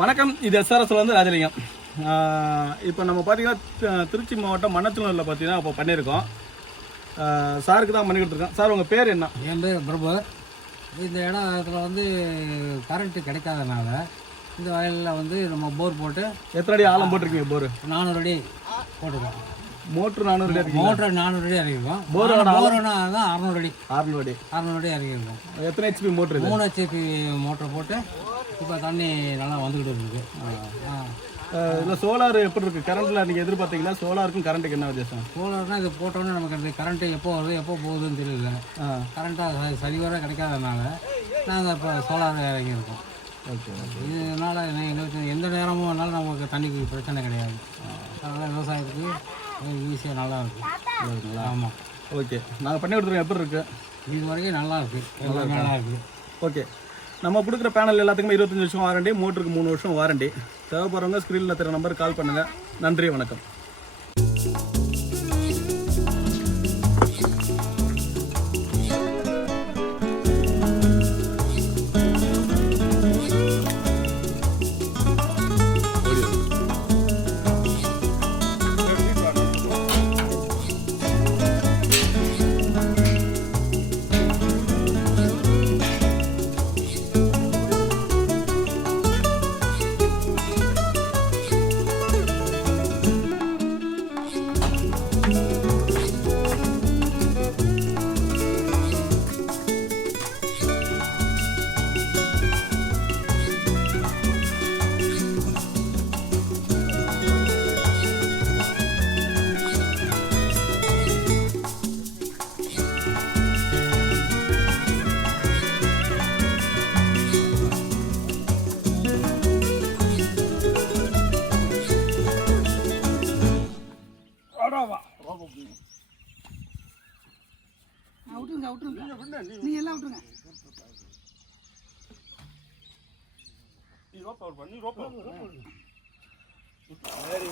வணக்கம் இது எஸ்ஆர்எஸ்ல வந்து ராஜலிங்கம். இப்போ நம்ம பார்த்தீங்கன்னா திருச்சி மாவட்டம் மண்ணச்சனூரில் பார்த்தீங்கன்னா இப்போ பண்ணியிருக்கோம் சாருக்கு தான் பண்ணி கொடுத்துருக்கோம் சார் உங்கள் பேர் என்ன? என் பேர் பிரபு. இந்த இடத்துல வந்து கரண்ட்டு கிடைக்காதனால இந்த வயலில் வந்து நம்ம போர் போட்டு எத்தனை அடி ஆழம் போட்டிருக்கீங்க போர் நானூறு அடி போட்டிருக்கோம். மோட்ரு நானூறு அடி மோட்டர் நானூறு அடி இறங்கியிருக்கோம். போரோட போர் போர்னா தான் அறநூறு அடி. ஆறுநூறு அடி. அறநூறு அடி இறங்கியிருக்கோம். எத்தனை ஹெச்பி மோட்ரு மூணு ஹெச்பி மோட்டர் போட்டு இப்போ தண்ணி நல்லா வந்துக்கிட்டு இருக்குது ஆ இதில் சோலார் எப்படி இருக்குது கரண்ட்டில் நீங்கள் எதிர்பார்த்தீங்களா சோலாருக்கும் கரண்ட்டுக்கு என்ன வித்தியாசம்? சோலார்னால் இது போட்டோன்னே நமக்கு அந்த கரண்ட்டு எப்போ வருது எப்போ போகுதுன்னு தெரியல. ஆ. கரண்ட்டாக சரிவர கிடைக்காதனால நாங்கள் இப்போ சோலார் இறங்கியிருக்கோம். ஓகே இதனால் எங்களுக்கு எந்த நேரமும் வேணாலும் நமக்கு தண்ணிக்கு பிரச்சனை கிடையாது. அதனால் விவசாயத்துக்கு ஈஸியாக நல்லா இருக்குது ஆமாம் ஓகே. நாங்கள் பண்ணி கொடுத்துருக்கோம். எப்படி இருக்குது இது வரைக்கும் நல்லா இருக்குது நல்லா இருக்குது ஓகே. நம்ம கொடுக்குற பேனல் எல்லாத்துக்குமே இருபத்தஞ்சி வருஷம் வாரண்டி மோட்டருக்கு மூணு வருஷம் வாரண்டி தேவைப்படுறவங்க ஸ்க்ரீனில் தர நம்பர் கால் பண்ணுங்கள் நன்றி வணக்கம். விட்டுருங்க விட்டுருங்க. நீங்க எல்லாம் விட்டுருங்க. வேறு